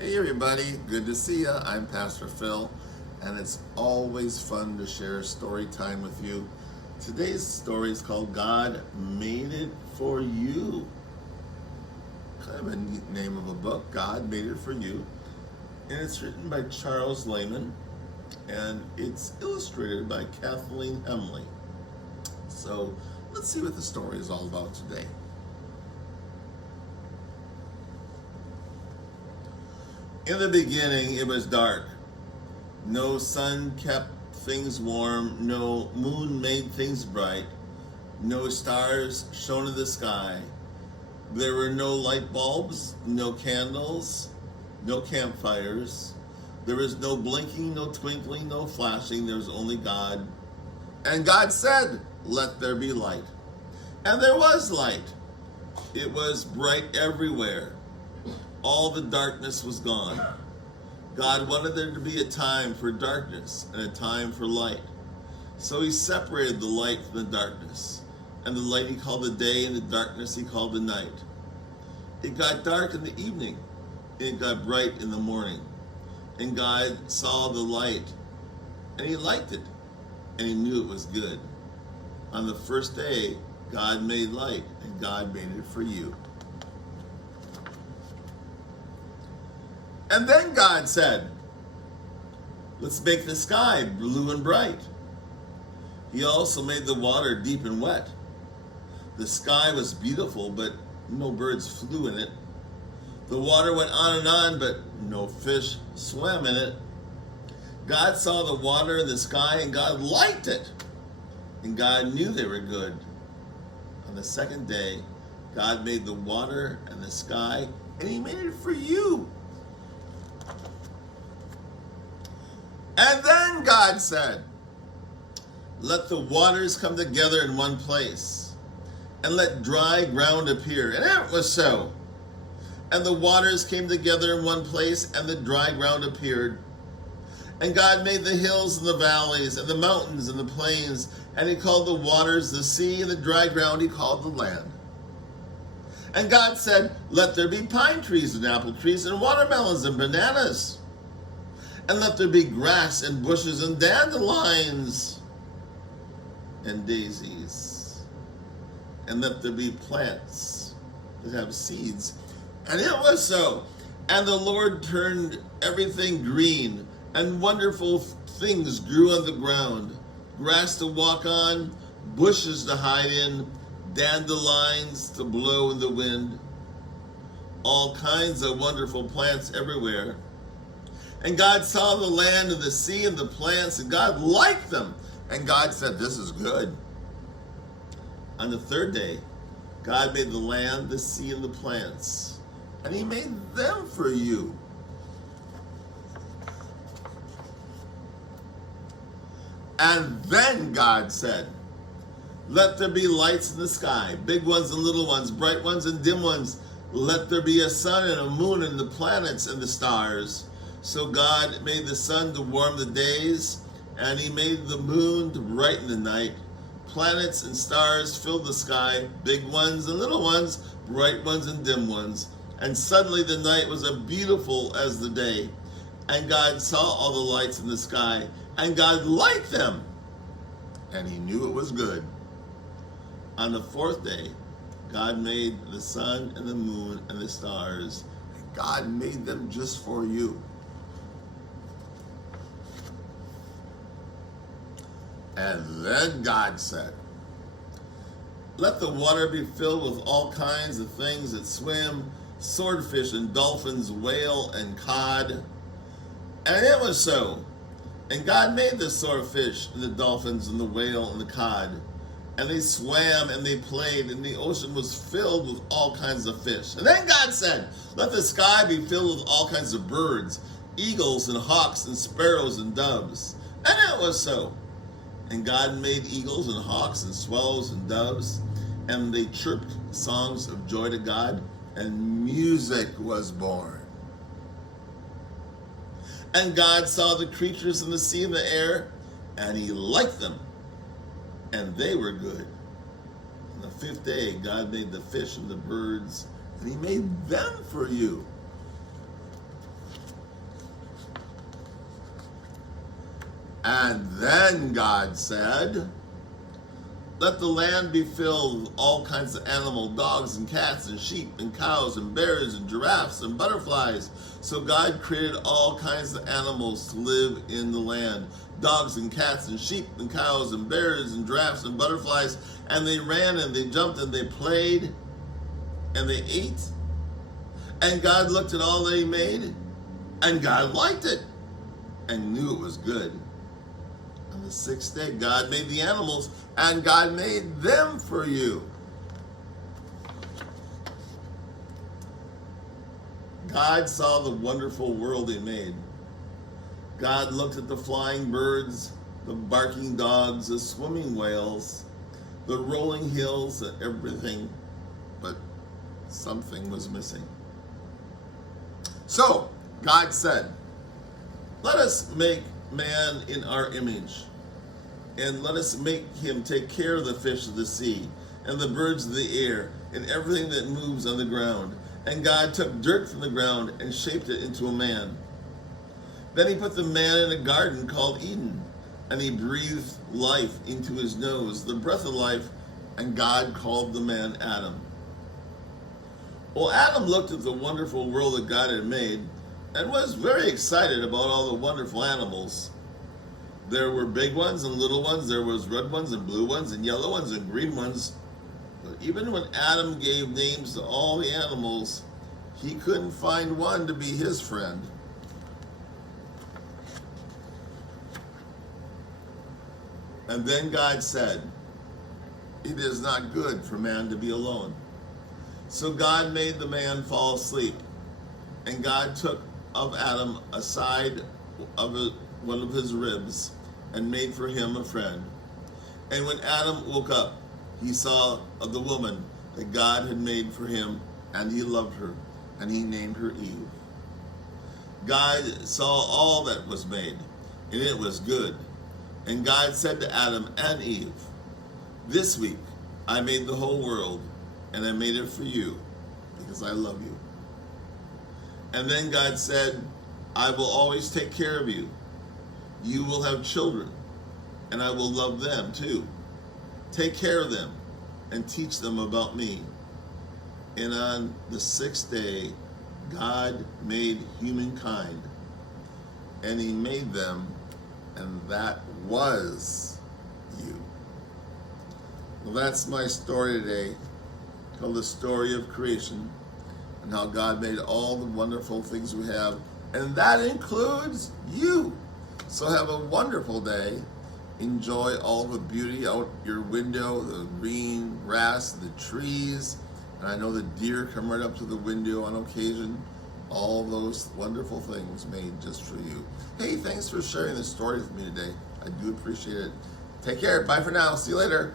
Hey everybody, good to see you. I'm Pastor Phil, and it's always fun to share story time with you. Today's story is called God Made It For You. Kind of a neat name of a book, God Made It For You. And it's written by Charles Lehman, and it's illustrated by Kathleen Hemley. So let's see what the story is all about today. In the beginning, it was dark. No sun kept things warm. No moon made things bright. No stars shone in the sky. There were no light bulbs, no candles, no campfires. There was no blinking, no twinkling, no flashing. There was only God. And God said, "Let there be light." And there was light. It was bright everywhere. All the darkness was gone. God wanted there to be a time for darkness and a time for light. So he separated the light from the darkness. And the light he called the day, and the darkness he called the night. It got dark in the evening, and it got bright in the morning. And God saw the light, and he liked it, and he knew it was good. On the first day, God made light, and God made it for you. And then God said, "Let's make the sky blue and bright." He also made the water deep and wet. The sky was beautiful, but no birds flew in it. The water went on, but no fish swam in it. God saw the water in the sky, and God liked it. And God knew they were good. On the second day, God made the water and the sky, and he made it for you. And then God said, "Let the waters come together in one place, and let dry ground appear." And it was so. And the waters came together in one place, and the dry ground appeared. And God made the hills and the valleys, and the mountains and the plains, and he called the waters the sea, and the dry ground he called the land. And God said, "Let there be pine trees and apple trees and watermelons and bananas. And let there be grass and bushes and dandelions and daisies. And let there be plants that have seeds." And it was so. And the Lord turned everything green, and wonderful things grew on the ground. Grass to walk on, bushes to hide in, dandelions to blow in the wind. All kinds of wonderful plants everywhere. And God saw the land and the sea and the plants, and God liked them. And God said, "This is good." On the third day, God made the land, the sea, and the plants. And he made them for you. And then God said, "Let there be lights in the sky, big ones and little ones, bright ones and dim ones. Let there be a sun and a moon and the planets and the stars." So God made the sun to warm the days, and he made the moon to brighten the night. Planets and stars filled the sky, big ones and little ones, bright ones and dim ones. And suddenly the night was as beautiful as the day. And God saw all the lights in the sky, and God liked them, and he knew it was good. On the fourth day, God made the sun and the moon and the stars. And God made them just for you. And then God said, "Let the water be filled with all kinds of things that swim, swordfish and dolphins, whale and cod." And it was so. And God made the swordfish and the dolphins and the whale and the cod. And they swam and they played, and the ocean was filled with all kinds of fish. And then God said, "Let the sky be filled with all kinds of birds, eagles and hawks and sparrows and doves." And it was so. And God made eagles and hawks and swallows and doves, and they chirped songs of joy to God, and music was born. And God saw the creatures in the sea and the air, and he liked them, and they were good. On the fifth day, God made the fish and the birds, and he made them for you. And then God said, let the land be filled with all kinds of animals, dogs and cats and sheep and cows and bears and giraffes and butterflies. So God created all kinds of animals to live in the land. Dogs and cats and sheep and cows and bears and giraffes and butterflies. And they ran and they jumped and they played and they ate. And God looked at all that he made and God liked it and knew it was good. On the sixth day, God made the animals, and God made them for you. God saw the wonderful world he made. God looked at the flying birds, the barking dogs, the swimming whales, the rolling hills, and everything, but something was missing. So, God said, let us make man in our image, and let us make him take care of the fish of the sea, and the birds of the air, and everything that moves on the ground. And God took dirt from the ground and shaped it into a man. Then he put the man in a garden called Eden, and he breathed life into his nose, the breath of life, and God called the man Adam. Well, Adam looked at the wonderful world that God had made, and was very excited about all the wonderful animals. There were big ones and little ones. There was red ones and blue ones and yellow ones and green ones. But even when Adam gave names to all the animals, he couldn't find one to be his friend. And then God said, it is not good for man to be alone. So God made the man fall asleep. And God took of Adam a side of one of his ribs and made for him a friend. And when Adam woke up, he saw of the woman that God had made for him, and he loved her, and he named her Eve. God saw all that was made, and it was good. And God said to Adam and Eve, this week I made the whole world, and I made it for you, because I love you. And then God said, I will always take care of you. You will have children, and I will love them too. Take care of them and teach them about me. And on the sixth day, God made humankind, and he made them, and that was you. Well, that's my story today, called The Story of Creation, and how God made all the wonderful things we have, and that includes you. So have a wonderful day. Enjoy all the beauty out your window, the green grass, the trees, and I know the deer come right up to the window on occasion. All those wonderful things made just for you. Hey, thanks for sharing this story with me today. I do appreciate it. Take care. Bye for now. See you later.